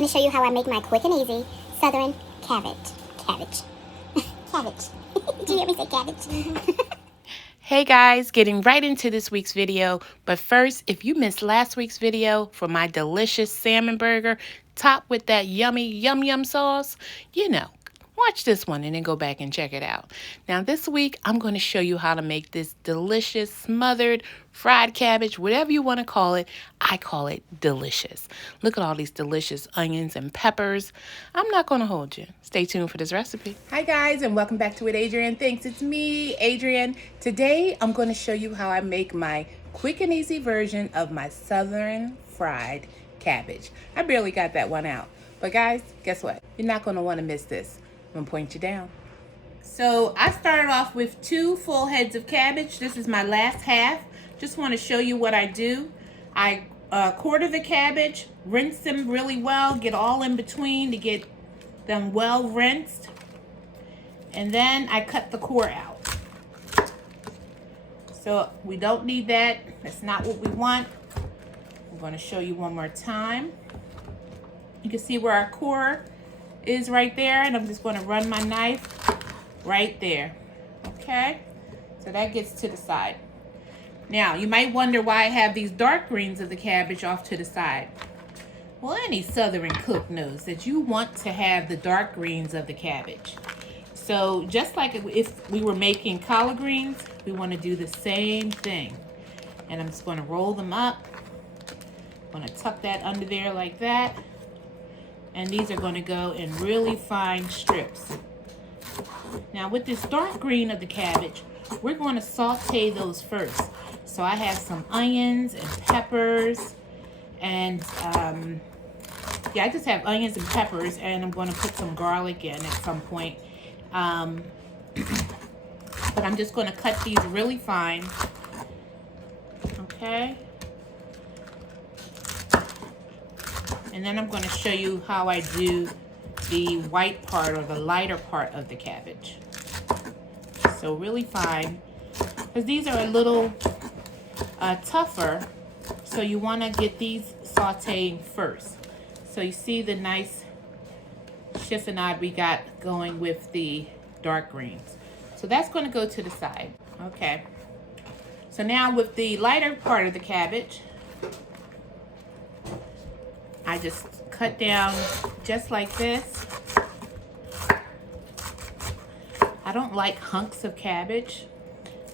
going to show you how I make my quick and easy Southern cabbage. Cabbage. Cabbage. Did you hear me say cabbage? Hey guys, getting right into this week's video, but first, if you missed last week's video for my delicious salmon burger topped with that yummy yum sauce, watch this one and then go back and check it out. Now this week, I'm going to show you how to make this delicious smothered fried cabbage, whatever you want to call it. I call it delicious. Look at all these delicious onions and peppers. I'm not going to hold you. Stay tuned for this recipe. Hi guys, and welcome back to What Adrienne Thinks. It's me, Adrienne. Today, I'm going to show you how I make my quick and easy version of my southern fried cabbage. I barely got that one out. But guys, guess what? You're not going to want to miss this. I'm going to point you down. So I started off with 2 full heads of cabbage. This is my last half. Just want to show you what I do. I quarter the cabbage, rinse them really well, get all in between to get them well rinsed. And then I cut the core out. So we don't need that. That's not what we want. I'm going to show you one more time. You can see where our core is right there, and I'm just going to run my knife right there. Okay, so that gets to the side. Now you might wonder why I have these dark greens of the cabbage off to the side. Well, any southern cook knows that you want to have the dark greens of the cabbage. So just like if we were making collard greens, we want to do the same thing. And I'm just going to roll them up. I'm going to tuck that under there like that. And these are going to go in really fine strips. Now with this dark green of the cabbage, we're going to saute those first. So I have some onions and peppers, and I just have onions and peppers, and I'm going to put some garlic in at some point. But I'm just going to cut these really fine. Okay. And then I'm going to show you how I do the white part or the lighter part of the cabbage. So really fine, because these are a little tougher, so you want to get these sauteing first. So you see the nice chiffonade we got going with the dark greens. So that's going to go to the side. Okay. So now with the lighter part of the cabbage, I just cut down just like this. I don't like hunks of cabbage.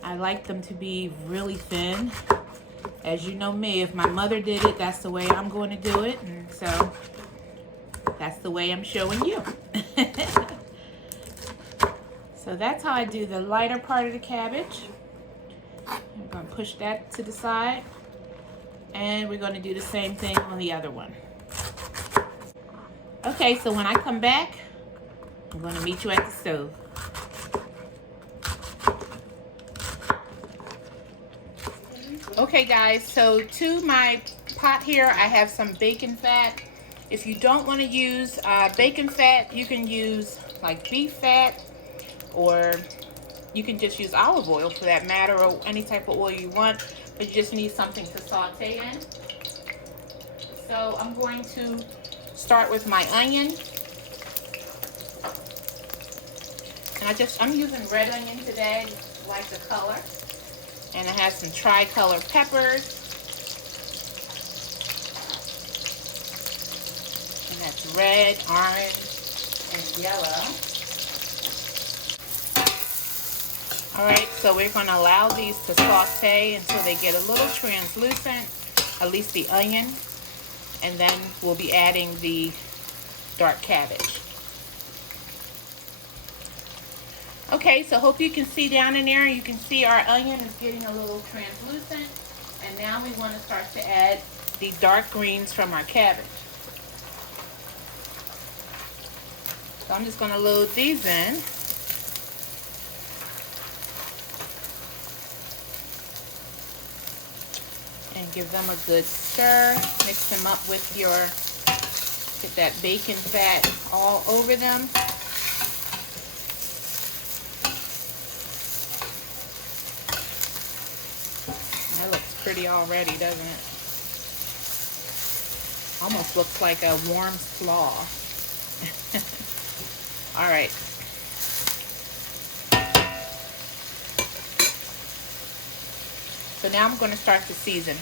I like them to be really thin. As you know me, if my mother did it, that's the way I'm going to do it. And so that's the way I'm showing you. So that's how I do the lighter part of the cabbage. I'm going to push that to the side. And we're going to do the same thing on the other one. Okay, so when I come back, I'm going to meet you at the stove. Okay guys, so to my pot here, I have some bacon fat. If you don't want to use bacon fat, you can use like beef fat, or you can just use olive oil for that matter, or any type of oil you want, but you just need something to saute in. So I'm going to start with my onion. And I'm using red onion today, like the color. And I have some tricolor peppers. And that's red, orange, and yellow. Alright, so we're going to allow these to saute until they get a little translucent, at least the onion. And then we'll be adding the dark cabbage. Okay, so hope you can see down in there. You can see our onion is getting a little translucent. And now we want to start to add the dark greens from our cabbage. So I'm just going to load these in. And give them a good stir. Mix them up with get that bacon fat all over them. That looks pretty already, doesn't it? Almost looks like a warm slaw. All right. So now I'm going to start to season.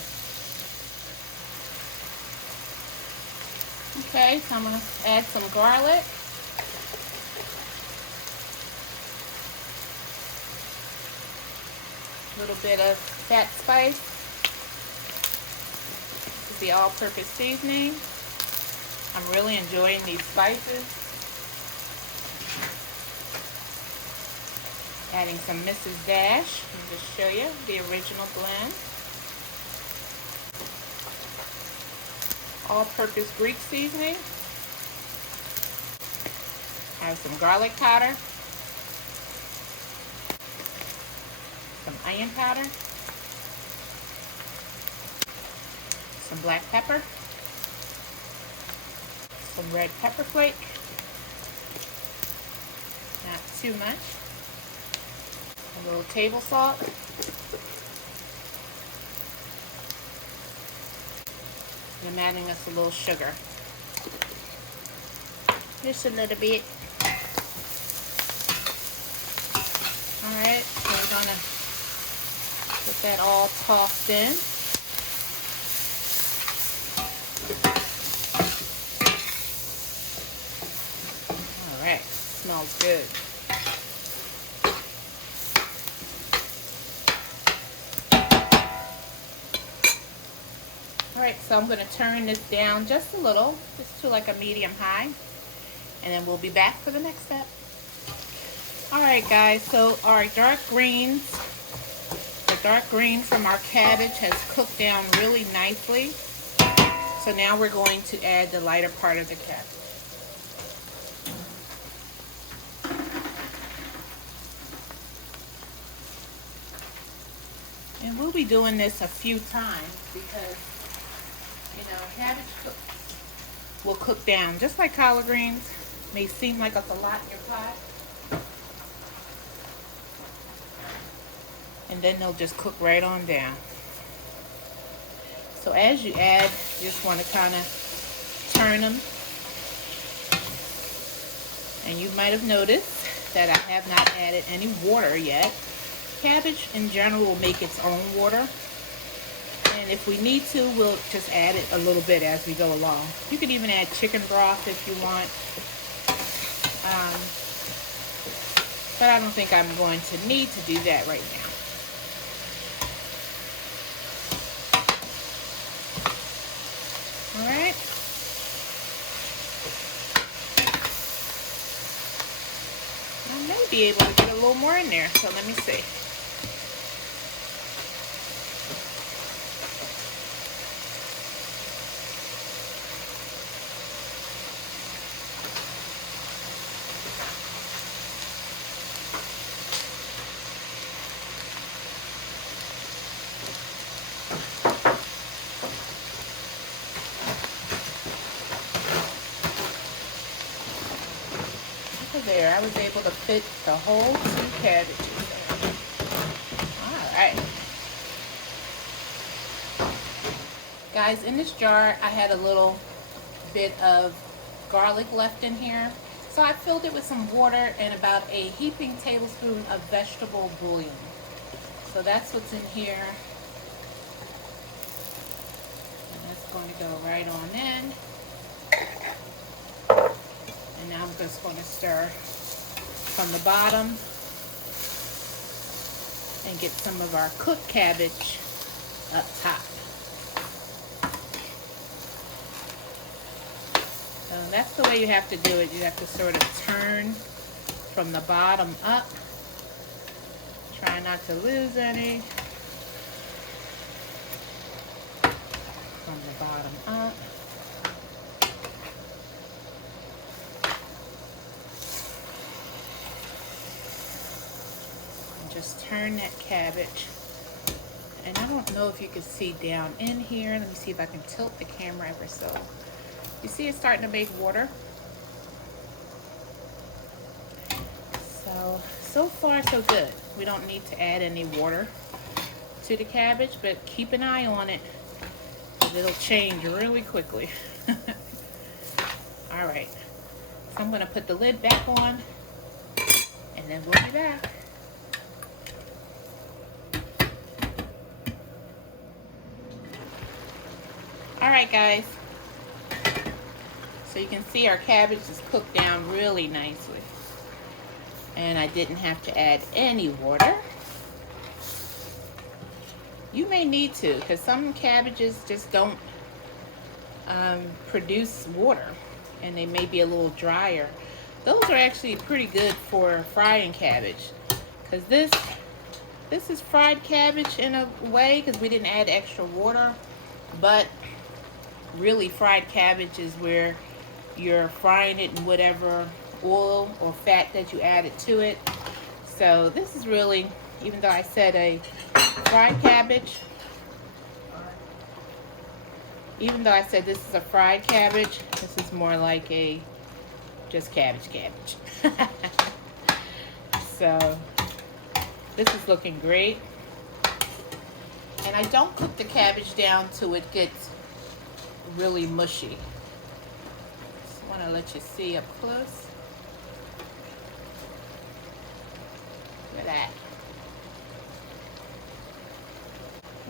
Okay, so I'm going to add some garlic. A little bit of fat spice. This is the all-purpose seasoning. I'm really enjoying these spices. Adding some Mrs. Dash. Let me just show you the original blend. All-purpose Greek seasoning. Add some garlic powder. Some onion powder. Some black pepper. Some red pepper flake. Not too much. A little table salt. And I'm adding us a little sugar. Just a little bit. Alright, so we're gonna get that all tossed in. Alright, smells good. Alright, so I'm going to turn this down just a little, just to like a medium high, and then we'll be back for the next step. Alright guys, so our dark greens, the dark green from our cabbage has cooked down really nicely. So now we're going to add the lighter part of the cabbage. And we'll be doing this a few times because, you know, cabbage will cook down just like collard greens. May seem like it's a lot in your pot, and then they'll just cook right on down. So as you add, you just want to kind of turn them. And you might have noticed that I have not added any water yet. Cabbage in general will make its own water. And if we need to, we'll just add it a little bit as we go along. You can even add chicken broth if you want. But I don't think I'm going to need to do that right now. Alright. I may be able to get a little more in there, so let me see. There, I was able to fit the whole 2 cabbages there. Alright. Guys, in this jar, I had a little bit of garlic left in here. So I filled it with some water and about a heaping tablespoon of vegetable bouillon. So that's what's in here. And that's going to go right on in. And now I'm just going to stir from the bottom and get some of our cooked cabbage up top. So that's the way you have to do it. You have to sort of turn from the bottom up. Try not to lose any. From the bottom up. Just turn that cabbage, and I don't know if you can see down in here. Let me see if I can tilt the camera ever so. You see it's starting to make water. So far so good. We don't need to add any water to the cabbage, but keep an eye on it because it'll change really quickly. All right, so I'm gonna put the lid back on and then we'll be back. All right, guys. So you can see our cabbage is cooked down really nicely. And I didn't have to add any water. You may need to, because some cabbages just don't produce water, and they may be a little drier. Those are actually pretty good for frying cabbage, because this is fried cabbage in a way, because we didn't add extra water. But really, fried cabbage is where you're frying it in whatever oil or fat that you added to it. So this is really, even though I said a fried cabbage, even though I said this is a fried cabbage, this is more like a just cabbage. So this is looking great. And I don't cook the cabbage down till it gets really mushy. Just want to let you see up close. Look at that.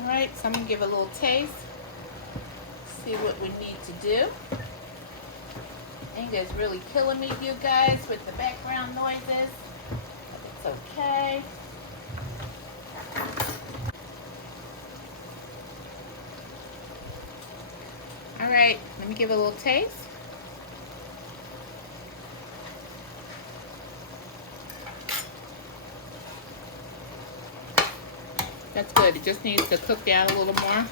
All right, so I'm gonna give a little taste. See what we need to do. Anger is really killing me, you guys, with the background noises. It's okay. All right, let me give it a little taste. That's good. It just needs to cook down a little more.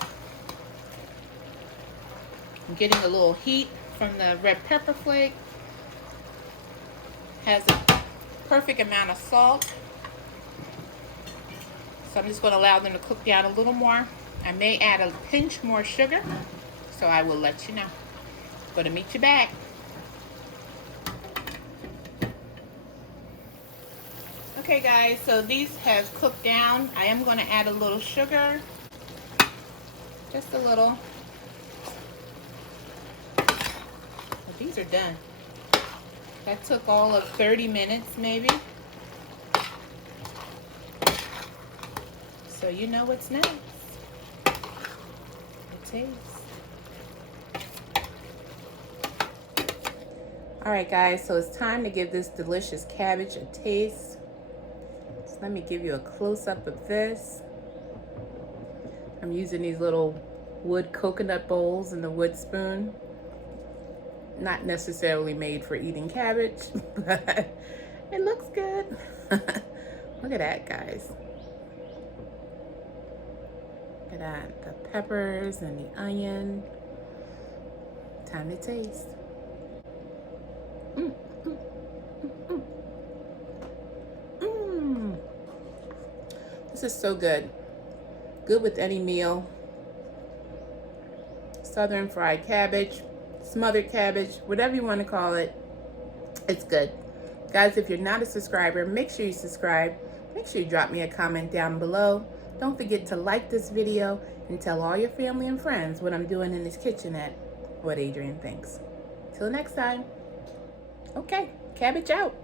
I'm getting a little heat from the red pepper flake. Has a perfect amount of salt. So I'm just going to allow them to cook down a little more. I may add a pinch more sugar, so I will let you know. Going to meet you back. Okay guys, so these have cooked down. I am going to add a little sugar. Just a little. But these are done. That took all of 30 minutes maybe. So you know what's next. The taste. Alright guys, so it's time to give this delicious cabbage a taste. So let me give you a close-up of this. I'm using these little wood coconut bowls and the wood spoon. Not necessarily made for eating cabbage, but it looks good. Look at that, guys. Look at that, the peppers and the onion. Time to taste. This is so good. Good with any meal. Southern fried cabbage, smothered cabbage, whatever you want to call it. It's good. Guys, if you're not a subscriber, make sure you subscribe. Make sure you drop me a comment down below. Don't forget to like this video and tell all your family and friends what I'm doing in this kitchen at What Adrian Thinks. Till next time. Okay, cabbage out.